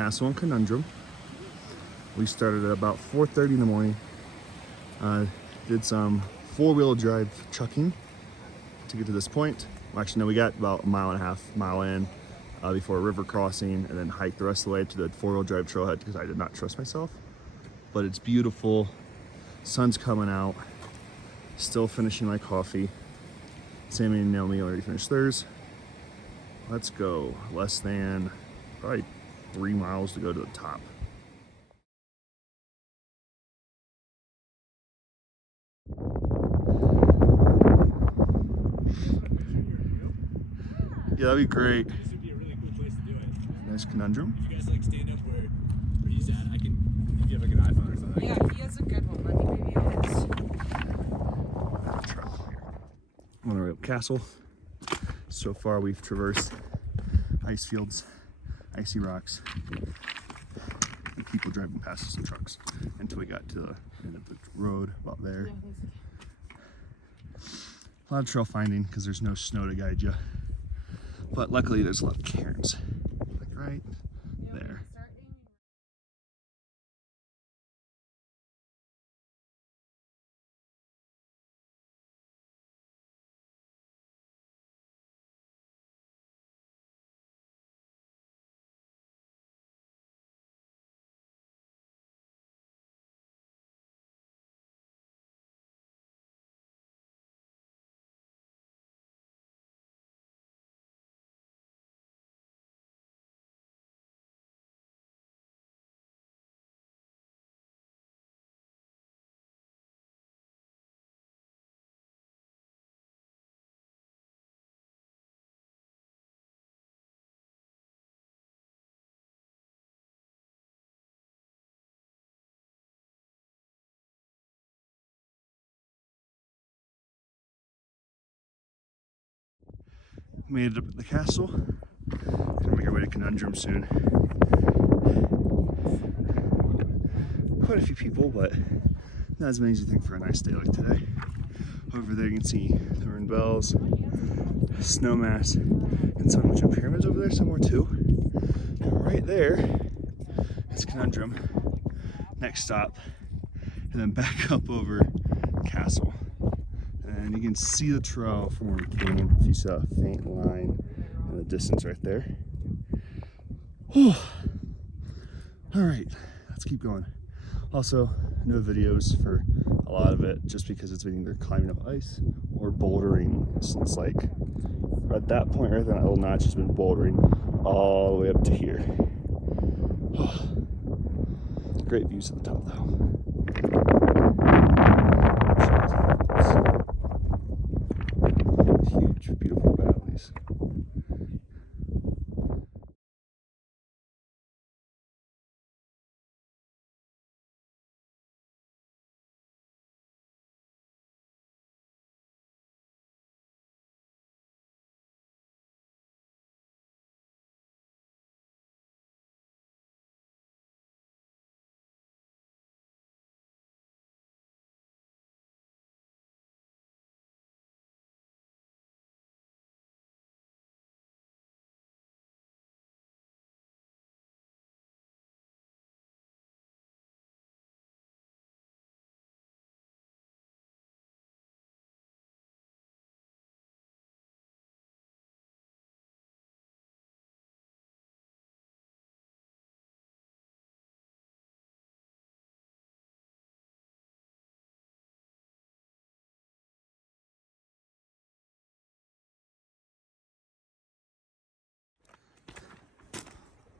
Castle and Conundrum. We started at about 4:30 in the morning. Did some four-wheel drive trucking to get to this point. Well, actually, no, we got about a mile and a half, mile in before a river crossing, and then hiked the rest of the way to the four-wheel drive trailhead because I did not trust myself. But it's beautiful. Sun's coming out. Still finishing my coffee. Sammy and Naomi already finished theirs. Let's go. Less than probably 3 miles to go to the top. Yeah, that'd be great. This would be a really cool place to do it. Nice conundrum. You guys like stand up where he's at. I can, if you have like an iPhone or something. Yeah, he has a good one. Let me maybe his. On the way up Castle. So far we've traversed ice fields, icy rocks, and people driving past some trucks until we got to the end of the road about there. A lot of trail finding because there's no snow to guide you. But luckily there's a lot of cairns, like right there. Made it up at the castle. Gonna make our way to Conundrum soon. Quite a few people, but not as many as you think for a nice day like today. Over there you can see the ruined bells, snowmass, and some bunch of pyramids over there somewhere too. And right there is Conundrum. Next stop, and then back up over Castle. And you can see the trail from where we came. If you saw a faint line in the distance right there. Whew. All right, let's keep going. Also, no videos for a lot of it, just because it's been either climbing up ice or bouldering since like at that point right there, that little notch has been bouldering all the way up to here. Great views at the top though. Huge, beautiful valleys.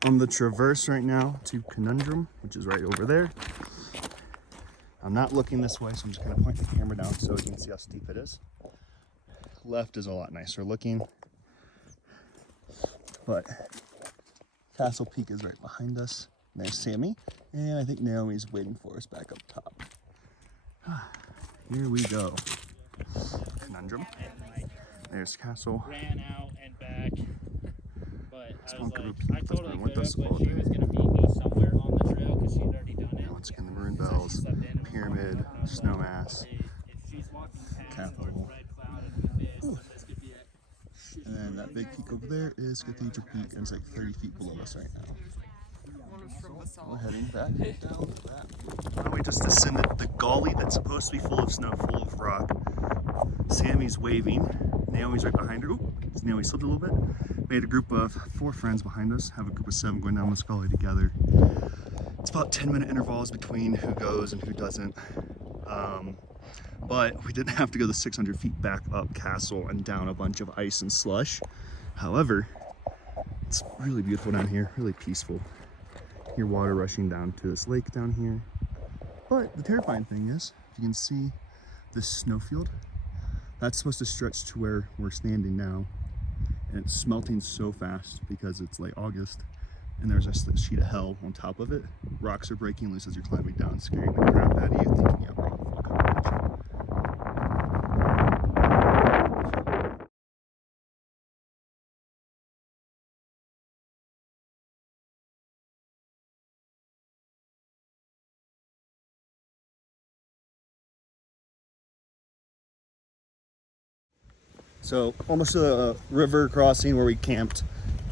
On the traverse right now to Conundrum, which is right over there. I'm not looking this way, so I'm just going to point the camera down so you can see how steep it is. Left is a lot nicer looking, but Castle Peak is right behind us. There's Sammy, and I think Naomi's waiting for us back up top. Here we go. Conundrum. There's Castle. Ran out and back. But I was like, Peak I totally with could us have, all but she day. was going to meet me somewhere on the trail because she'd already done it. Once again, the ruined bells, pyramid, snowmass, capital. And then that big peak over there is Cathedral Peak, and it's like 30 feet below us right now. basalt. We're heading back down that. Now we just descended the gully that's supposed to be full of snow, full of rock. Sammy's waving. Naomi's right behind her. Ooh, Naomi slipped a little bit. Made a group of 4 friends behind us. Have a group of 7 going down this gully together. It's about 10-minute intervals between who goes and who doesn't. But we didn't have to go the 600 feet back up Castle and down a bunch of ice and slush. However, it's really beautiful down here, really peaceful. Hear water rushing down to this lake down here. But the terrifying thing is, if you can see this snowfield, that's supposed to stretch to where we're standing now. And it's smelting so fast because it's late August and there's a sheet of hell on top of it. Rocks are breaking loose as you're climbing down, scaring the crap out of you, thinking you have rock fall coverage. So almost to the river crossing where we camped.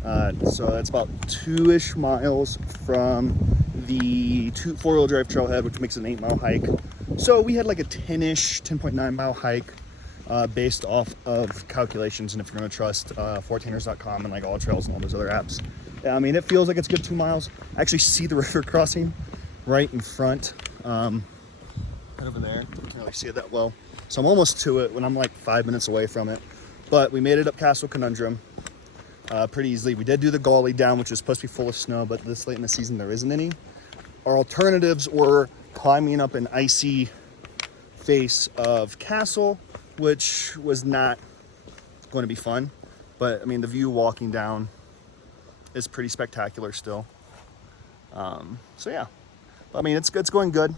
So that's about 2-ish miles from the 4-wheel drive trailhead, which makes it an 8-mile hike. So we had like a 10.9 mile hike based off of calculations. And if you're gonna trust 14ers.com and like All Trails and all those other apps, I mean, it feels like it's a good 2 miles. I actually see the river crossing right in front, right over there. You can't really see it that well. So I'm almost to it when I'm like 5 minutes away from it. But we made it up Castle Conundrum pretty easily. We did do the gully down, which was supposed to be full of snow, but this late in the season there isn't any. Our alternatives were climbing up an icy face of Castle, which was not going to be fun. But I mean, the view walking down is pretty spectacular still. So yeah, I mean, it's going good.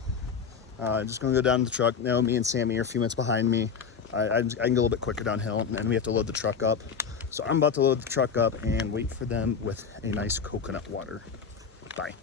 Just gonna go down the truck. Naomi and Sammy are a few minutes behind me. I can go a little bit quicker downhill, and then we have to load the truck up. So I'm about to load the truck up and wait for them with a nice coconut water. Bye.